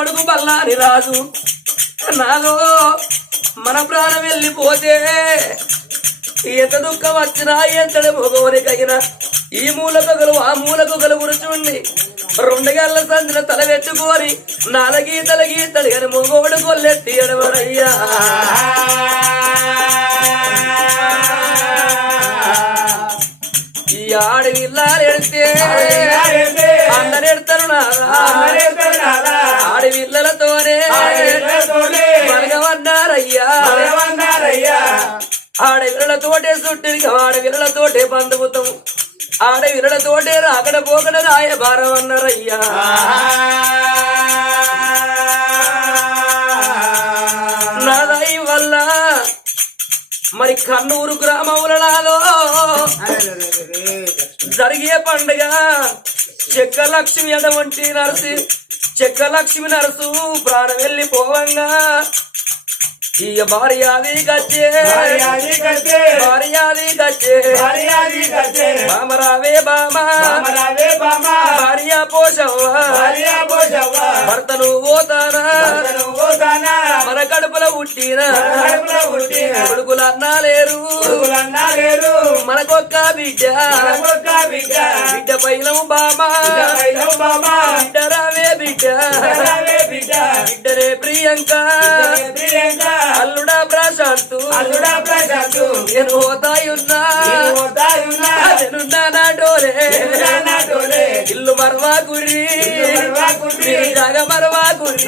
కొడుకు బల్లాని రాజు. నాలో మన ప్రాణం వెళ్ళిపోతే ఎంత దుఃఖం వచ్చినా ఎంతటి భగవనికైనా ఈ మూలకొగలు ఆ మూలకొగలు గురుచుండి రెండు గల్ల సందిన తల పెట్టుకొని నాలగీ తలగీ తడిగని మొగోడు కొల్లెత్తి ఎడవరయ్యా ఈ ఆడవి ఎడితే అందరు ఎడతారు నాదా ఆడవిల్లలతోనే మనగమన్నారయ్యా ఆడవిరలతోటే చుట్టిన ఆడవిరలతోటే బంధువుతం ఆడవిరలతోటే రాకడ పోకడ రాయ భారం అన్నారయ్యా కన్నూరు గ్రామములలో జరిగే పండుగ. చెక్కలక్ష్మి ఎడవంటి అటువంటి నరసి చెక్కలక్ష్మి నరసు ప్రాణం వెళ్ళిపోవంగా. ఇక భార్యాది గచ్చే భార్యాది గచ్చే బామరావే బామ భార్య పోషవ్వా భర్తను పోతానా మన కడుపులో పుట్టిన కొడుకులు అన్నా లేరు మనకొక్క బిడ్డ బిడ్డ పైలం బామ బిడ్డ రావే బిడ్డ బిడ్డరే ప్రియాంక అల్లుడా ప్రశాంతు అల్లుడా ప్రశాంతు నేను హోతాయున్నా నేనున్నా నా డోరే డోరే. ఇల్లు మరవా గురి. జాగ మరవా గురి.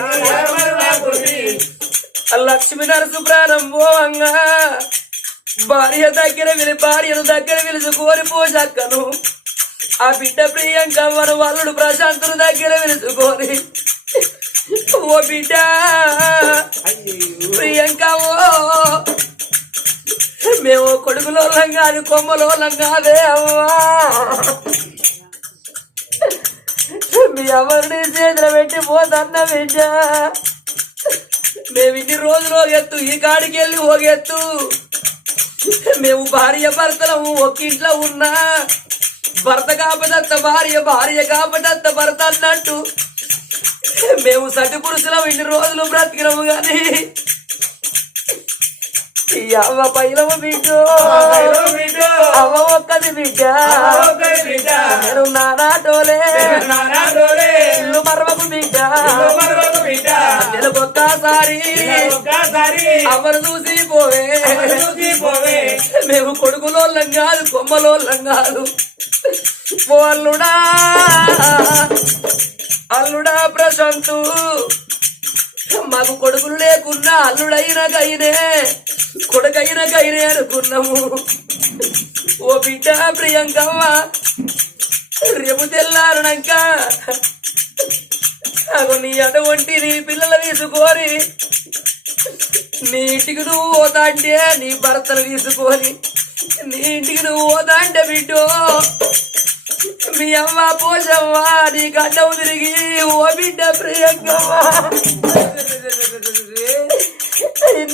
లక్ష్మి నరసు ప్రాణం పోవంగా భార్య దగ్గర విని భార్యను దగ్గర విలుచుకోని పోషక్కను ఆ బిడ్డ ప్రియాంక మన వాళ్ళుడు ప్రశాంతుని దగ్గర విలుచుకొని ఓ బిడ్డ ప్రియాంక ఓ మేము కొడుకులోళ్ళం కాదు కొమ్మలోళ్ళం కాదే అవ్వా. మీ ఎవరిని చేతులు పెట్టి పోతన్న బిడ్డ. మేము ఇన్ని రోజులు ఒక ఎత్తు ఈ కాడికి వెళ్ళి ఒక మేము భార్య భర్తలము ఒక ఇంట్లో ఉన్నా. భర్త కాపదత్త భార్య భార్య కాపదత్త భర్త అన్నట్టు మేము సటి పురుషులం ఇన్ని రోజులు బ్రతికినము గాని అవ్వ పైలము బిడ్డ. అవ్వ ఒక్కది బిడ్డ. నేను నానాటోలే. ఇల్లు మరవకు బిడ్డ. నెలకొక్కసారి అవరు చూసి పోవే చూసి పోవే. మేము కొడుకులోళ్ళం కాదు కొమ్మలోళ్ళం కాదు అల్లుడా అంటూ మాకు కొడుకులు లేకున్నా అల్లుడైన కైనే కొడుకైన కైనే అనుకున్నాము. ఓ బిడ్డ ప్రియాంకమ్మ రేపు తెల్లారనాక నాకు నీ అటువంటి నీ పిల్లలు తీసుకొని నీ ఇంటికి నువ్వు పోతా అంటే నీ భర్తలు తీసుకొని నీ ఇంటికి నువ్వు పోతా అంటే బిడ్డో మీ అమ్మ పోషమ్మ నీ గడ్డవు తిరిగి ఓ బిడ్డ ప్రియంకమ్మ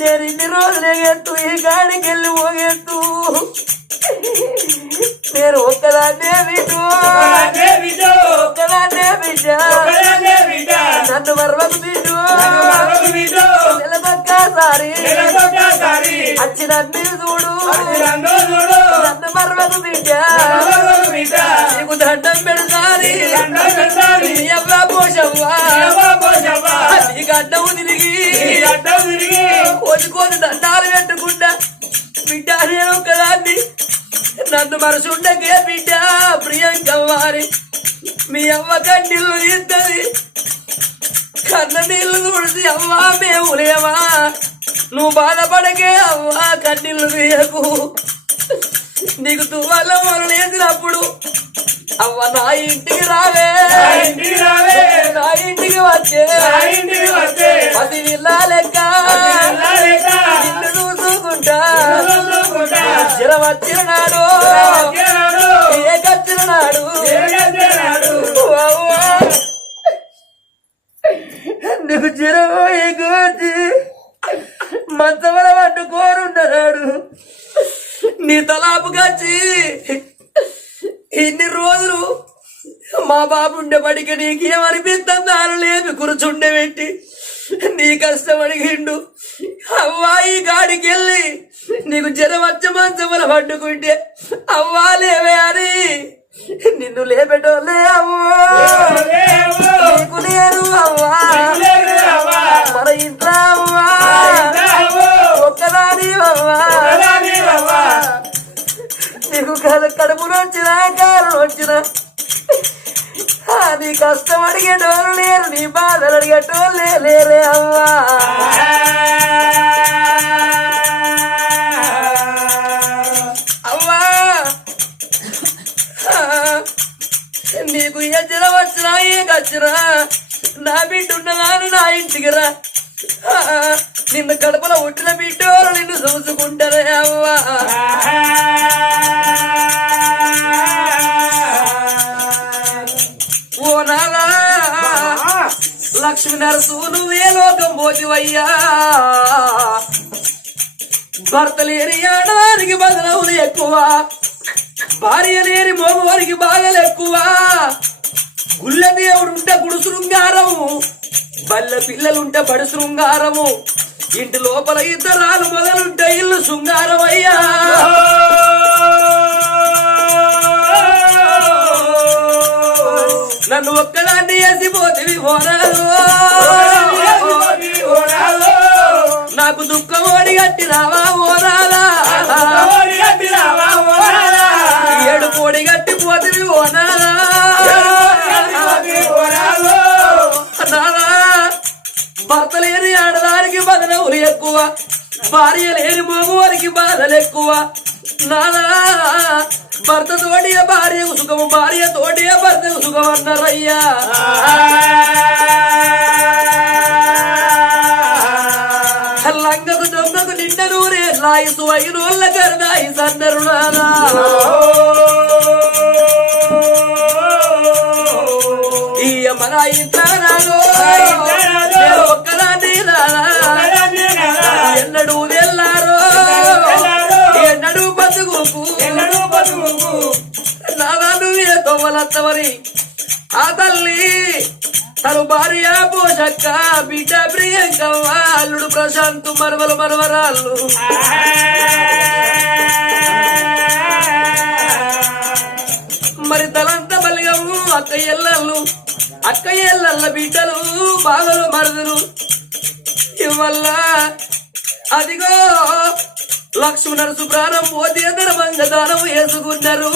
నేను ఇన్ని రోజులు ఎత్తు ఈ గాడికి వెళ్ళి పోగెత్తు నేను ఒక్కదాన్నే బిడ్డు. ఒక్కదాన్నే బిడ్డో. నన్ను మరవకు బిడ్డు. నెలకొక్కసారి. వచ్చినన్ని చూడు. నన్ను చూడు. నన్ను మరవకు బిడ్డ. దండం పెడతాది. అవ్వ పోషవ్వా. గడ్డం తిరిగి. కోసి కోసి దండాలు పెట్టుకుంటా బిడ్డ నేను ఒకదాన్ని నన్ను మనసుండకే బిడ్డ ప్రియాంక వారి. మీ అవ్వ కన్నీళ్ళు తీస్తుంది. కన్న నీళ్ళు తుడిసి అవ్వా మేము లేవా. నువ్వు బాధపడకే అవ్వా కన్నీళ్ళు తీయకు. నీకు తువ్వాల మొదలేసినప్పుడు అవ్వ నా ఇంటికి రావే. నా ఇంటికి రావే. నా ఇంటికి వచ్చే. నా ఇంటికి వస్తే పది విల్లా లెక్క. నిన్ను చూసుకుంటా. చూసుకుంటా. జ్వరం వచ్చిన నాడు. ఏ కచ్చిన నాడు. నీకు జ్వరం మంచమల పట్టుకోరున్నాడు నీ తలాపు కచ్చి ఇన్ని రోజులు మా బాబు ఉండే బడికి నీకేమనిపిస్తుందారు లేదు కూర్చుండే పెట్టి. నీ కష్టం అడిగిండు. అవ్వాయి గాడికి వెళ్ళి నీకు జ్వరం వచ్చ మంచముల పట్టుకుంటే అవ్వాలేవే అని. నిన్ను లేపెటోలే అవ్వా. వచ్చినా కాలం వచ్చినా. ఆ, నీ కష్టం అడిగేటోళ్ళు లేరు నీ బాధలు అడిగేటోళ్ళే లేరే అమ్మా. అమ్మా. నీకు ఏ వచ్చినా ఏ వచ్చినా నా బిడ్డ ఉన్నదాని నా ఇంటికి రా. నిన్ను కడుపులో ఉట్టిన బిడ్డోళ్ళు నిన్ను చూసుకుంటారే అవ్వా. ఓ నాలా లక్ష్మీ నరసు నువ్వే లోకం పోతివయ్యా? భర్త లేని ఆడవారికి బదలవులు ఎక్కువ. భార్య లేని మగవారికి బాధలు ఎక్కువ. గుళ్ళ దేవుడు ఉంటే గుడు శృంగారము బల్ల పిల్లలుంటే బడు శృంగారము. ఇంటి లోపల ఇతరాలు మొదలుంటే ఇల్లు శృంగారం అయ్యా నన్ను ఒక్కదాన్ని వేసిపోతివి హోరాలు. నాకు దుఃఖం ఓడి కట్టినావా ఓరాలా ఏడు కోడి కట్టి పోతివి ఓనాలా భార్య లేని మగవారికి బాధలు ఎక్కువ. నానా భర్త తోడియ భార్యకు సుఖము భార్య తోడియ భర్తకు సుఖం అన్నారయ్యా. లంగకు దొంగకు నిండ నూరే లాయసు అయినోళ్ళ కరదాయి సన్నరు నానా. ఈ అమ్మరాయి తానాలో నేను ఒక్కదాన్ని రానా? ఎన్నడూ వెళ్ళారో? ఎన్నడూ బతుకు నాదాలు నువ్వే తొవ్వలత్తవని ఆ తల్లి తను భార్య పోషక్క బిడ్డ ప్రియంక అల్లుడు ప్రశాంత్ మరవలు మరవరాళ్ళు. మరి తలంత బలిగము అక్క ఎల్లళ్ళు అక్క ఎల్లళ్ళ బిడ్డలు బావలు మరదలు. ఇవల్ల అదిగో లక్ష్మణుడు సుప్రాణం పోతే ధర్మంగ దానం వేసుకున్నారు?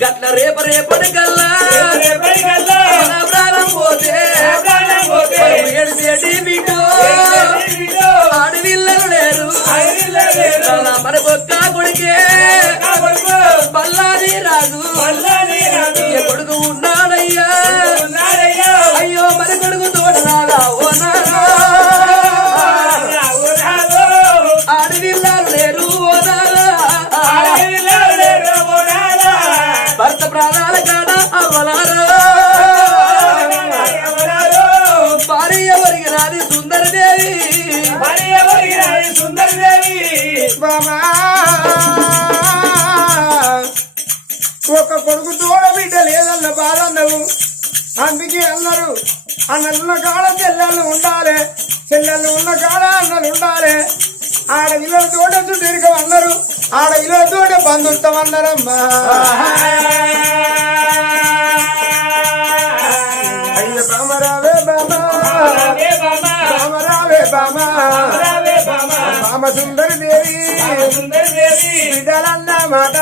గట్ల రేప రేపటి కల్లా ప్రాణం పోతే ఏడిసేటి బిడ్డో ఆడవిల్లలు లేరు. మన బొక్క కొడుకే బల్లాది రాదు కొడుకు ఉన్నాడయ్యా? అయ్యో మరి కొడుకు తోడరాగా ఎవరికి రాని సుందరదేవి? బామా ఒక కొడుకు తోడ బిడ్డ లేదన్న బాధ అన్నవు అందుకే అన్నారు అన్నలున్న కాడ చెల్లెళ్ళు ఉండాలి చెల్లెళ్ళు ఉన్న కాడ అన్నలు ఉండాలి. ఆడ ఇళ్ళ తోట చుట్టూ అన్నారు ఆడ ఇళ్ళ తోట బంధుత్వం అన్నారమ్మా బామా. బామ. సుందరి దేవి. బిడ్డలన్న మాట.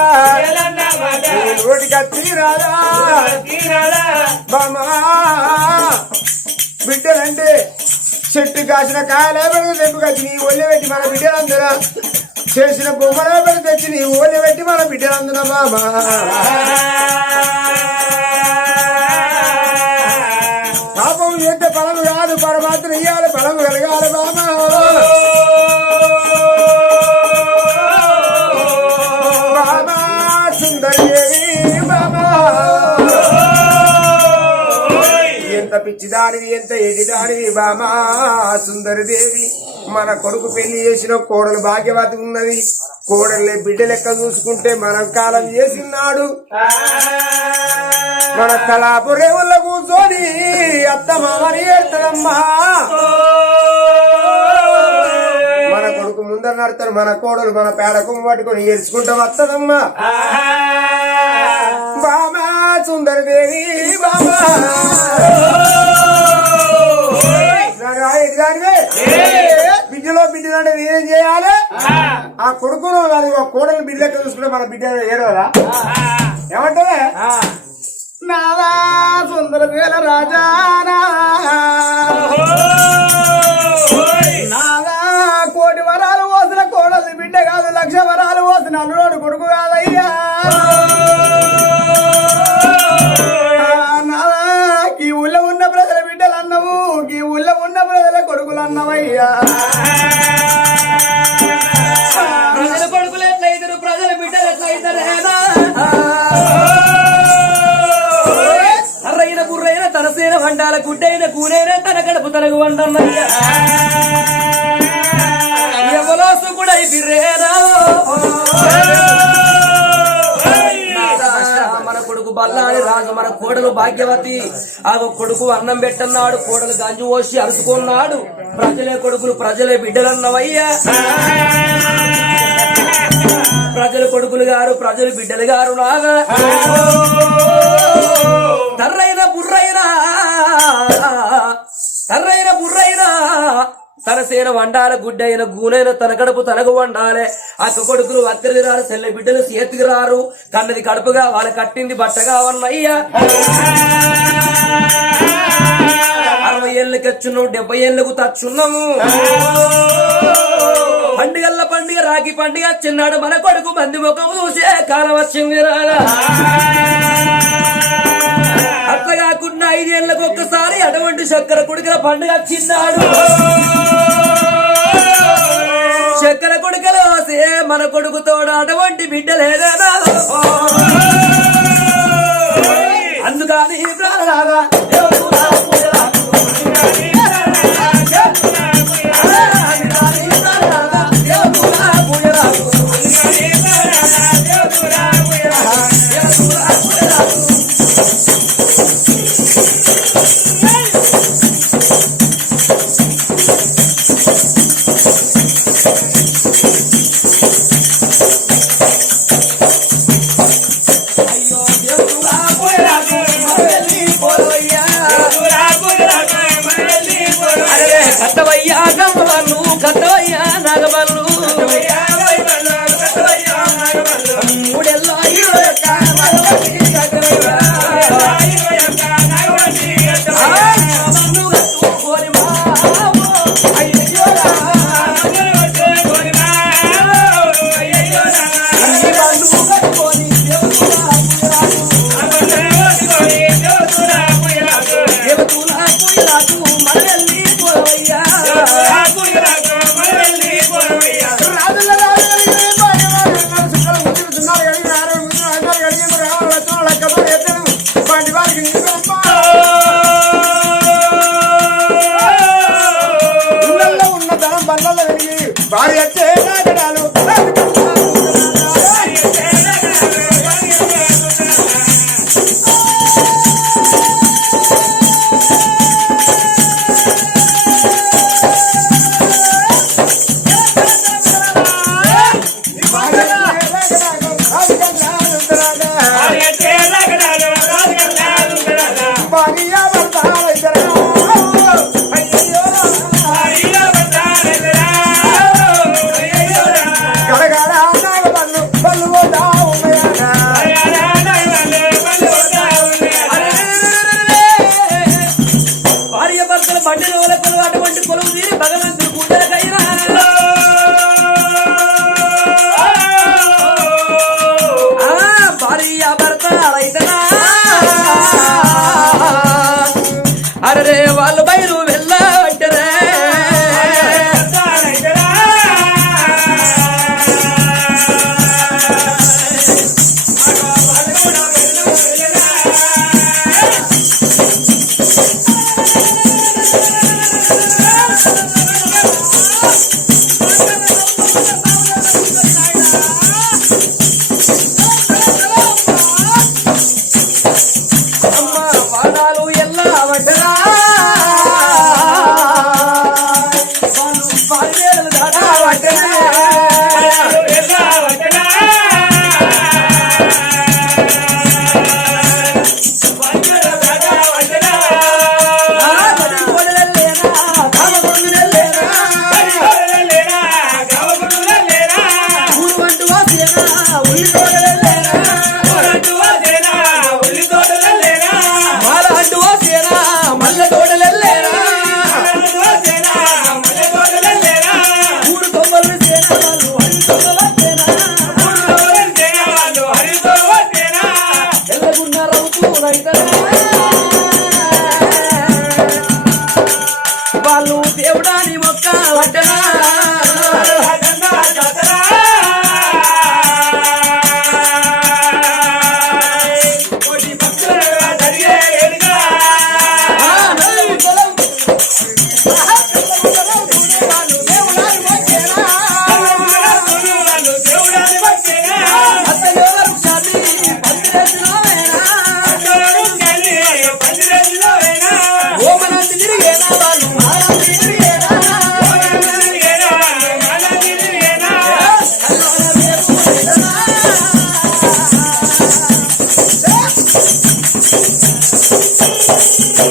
నోటికి రాదా. బామా. బిడ్డలంటే చెట్టు కాసిన కాయలే పెడితే తెంపు కచ్చి నీ ఒళ్ళె పెట్టి మన బిడ్డలందున చేసిన బొమ్మలే పెడితే తెచ్చి నీ ఒళ్ళె పెట్టి మన బిడ్డలందున బామా. ఫలము కాదు పరమాత్మ ఇయ్యాలి ఫలము కలగాలి బామా. బామా సుందరి బామా. ఎంత పిచ్చిదానివి ఎంత ఎడిదానివి బామా సుందరి దేవి. మన కొడుకు పెళ్ళి చేసిన కోడలు భాగ్యవతి ఉన్నది. కోడలే బిడ్డ లెక్క చూసుకుంటే మనం కాలం చేసినాడు మన తలాపు రేవుల్లో కూర్చొని అత్త మామని మన కొడుకు ముందర నడతారు మన కోడలు మన పేడకు పట్టుకొని ఏడ్చుకుంటాం వస్తుందమ్మా. బామా సుందరదేవి బామా. బిడ్డలో బిడ్డలంటే నేనేం చేయాలి? ఆ. కొడుకును అది ఒక కోడలు బిడ్డ లెక్క చూసుకుంటే మన బిడ్డ ఏడవదా? ఏమంటే నాదా సుందర వేల రాజా నాదా కోటి వరాలు పోసిన కోడలు బిడ్డ కాదు లక్ష వరాలు పోసిన అల్లుడు కొడుకు కాదయ్యా. నాదా ఈ ఊళ్ళో ఉన్న ప్రజల బిడ్డలు అన్నవు ఈ ఊళ్ళో ఉన్న ప్రజల కొడుకులు అన్నవయ్యా తనసేన వండాల గుడ్డైన కూనైన తన కడుపు తనకు వండన్నయ్యా ఎవలో సుకుడై బిర్రేనా? మన కొడుకు బల్లాని రాజు మన కోడలు భాగ్యవతి. ఆ కొడుకు అన్నం పెట్టన్నాడు కోడలు గంజు పోసి అరుచుకున్నాడు. ప్రజలే కొడుకులు ప్రజలే బిడ్డలన్నవయ్యా. ప్రజల కొడుకులు గారు ప్రజలు బిడ్డలు గారు నాగా తర్రైన బుర్రైనా తనసేన వండాల గుడ్డైన గూనైన తన కడుపు తనకు వండాలే. అక్క కొడుకులు వత్తెలు రారు చెల్లె బిడ్డలు చేతికి రారు. కన్నది కడుపుగా వాళ్ళ కట్టింది బట్టగా ఉన్నయ్యా. అరవై ఏళ్ళకి వచ్చున్నావు డెబ్బై ఏళ్ళకు తచ్చున్నాము. పండుగల్ల పండుగ రాగి పండుగ చిన్నాడు మన కొడుకు మంది ముఖం చూసే కాలం వచ్చింది రాగా అట్లా కాకుండా ఐదేళ్ళకు ఒక్కసారి అటువంటి చక్కెర కొడుకుల పండుగ వచ్చిన్నాడు చక్కెర కొడుకులు మన కొడుకుతోడు అటువంటి బిడ్డ లేదేనా అందుకని ప్రాణాగా అరే కట్టవయ్యా గమ్మలు కట్టవయ్యా నాగమల్లు భార్య భర్తల బండి అటువంటి కొలువు తీరి భగవంతుడు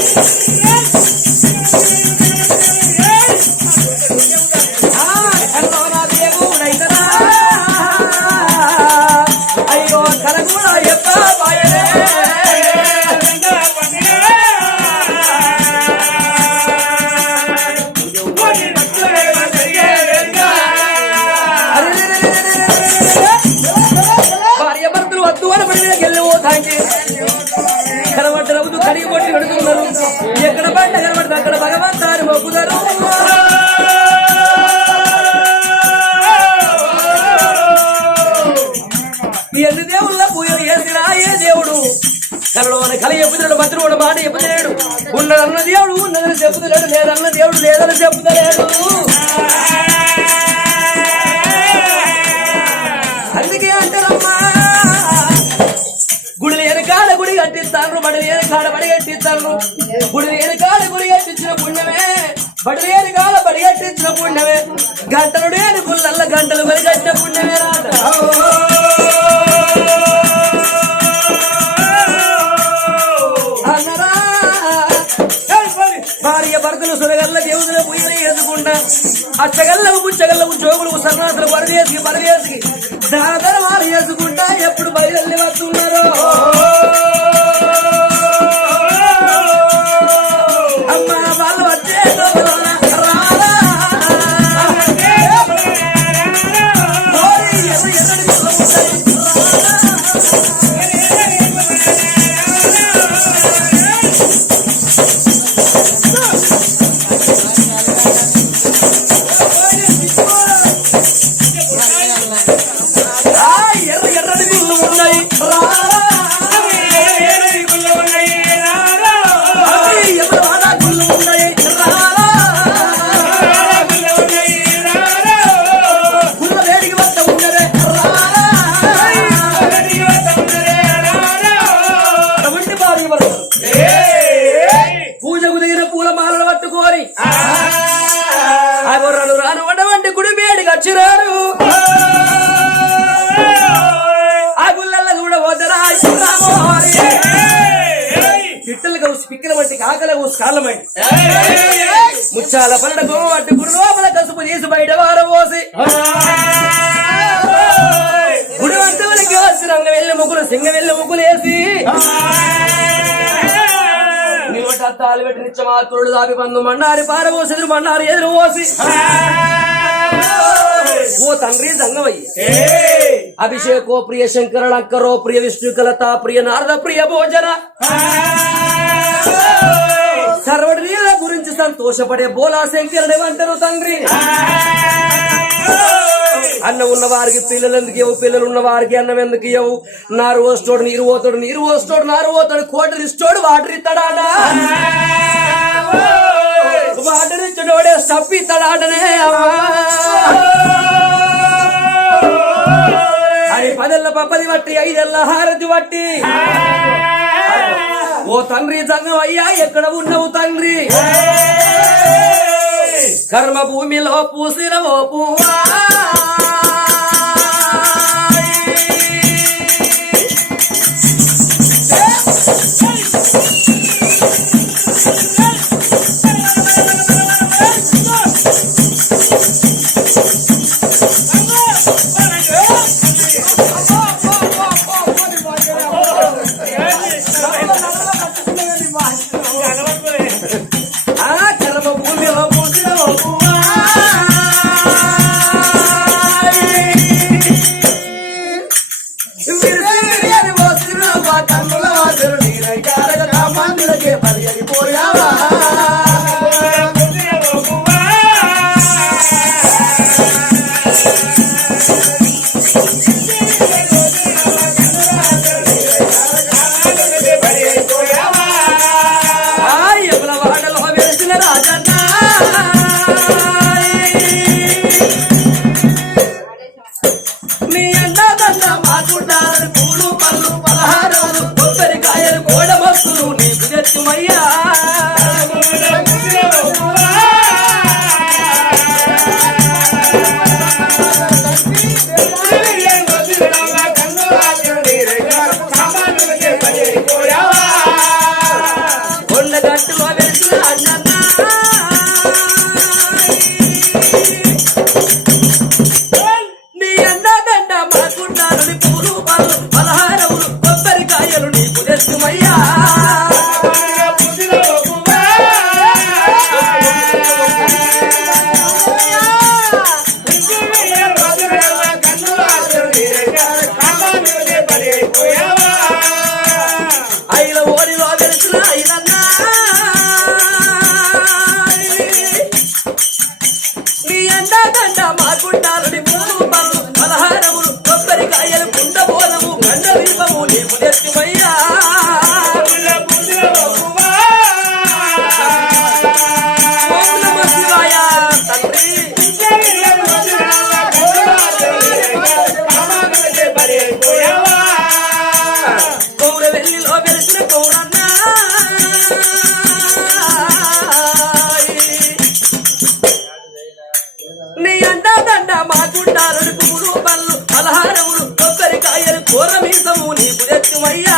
Thank you. భద్రుడు కూడా మాట ఉన్నదన్న దేవుడు ఉన్నదని చెప్పుతలేడు. లేదన్న దేవుడు లేదని చెప్పుతలేడు. అందుకే అంటారమ్మా గుడి లేని కాడ గుడి కట్టిస్తాను బడి లేని కాడ బడి కట్టిస్తాను. గుడి లేని కాడ గుడి కట్టించిన పుణ్యమే బడి లేని కాడ బడి కట్టించిన పుణ్యమే. గంటలు లేని గుళ్ళల్లో గంటలు మరి కట్టిన అచ్చగల్లకు పుచ్చగల్లకు జోగులు సన్నాసులు వరదేసి వరదేసి. దాన ధర్మాలు చేసుకుంటా ఎప్పుడు బయలుదేరి వస్తున్నారో. అమ్మా వాళ్ళ పట్టుకోని ఆ బొర్రలు రాను వంటి గుడి వచ్చిరారు ఆ గుళ్ళల్లో కూడా వద్దరా పిట్టలు కోసి పిక్కల వంటి కాకల కోసి కాలమైంది ముచ్చాల పల్లడకు అటు గుడి లోపల కసుపు తీసి బయట వార పోసి. గుడి వంటలకి వచ్చి రంగ వెళ్ళి ముగ్గులు సింగ వెళ్ళి ముగ్గులు వేసి కాలు అత్తాలు పెట్టి నిత్యమాతుడు దాపి పందు మన్నారి పారబోసి ఎదురు మన్నారి ఎదురు పోసి ఓ తండ్రి సంగమయ్య అభిషేకో ప్రియ శంకరలంకరో ప్రియ విష్ణు కలత ప్రియ నారద ప్రియ భోజన. సర్వడి గురించి సంతోషపడే బోలా శంకరుడు ఏమంటారు తండ్రి. అన్నం ఉన్న వారికి పిల్లలు ఎందుకు ఇవ్వు? పిల్లలు ఉన్న వారికి అన్నం ఎందుకు ఇవ్వు? నారు పోస్తాడు నీరు పోతాడు నీరు పోస్తాడు నారు పోతాడు కోటలు ఇస్తాడు వాటర్ ఇస్తాడా వాటర్ ఇచ్చాడోడే సప్పి ఇస్తాడాటనే అని పదెల్ల పప్పది బట్టి ఐదెల్ల హారతి బట్టి ఓ తండ్రి సంగం అయ్యా ఎక్కడ ఉన్నావు తండ్రి? కర్మ భూమిలో పూసిన ఓ పువ్వా. வைத்தமுனி புயத்தும் ஐயா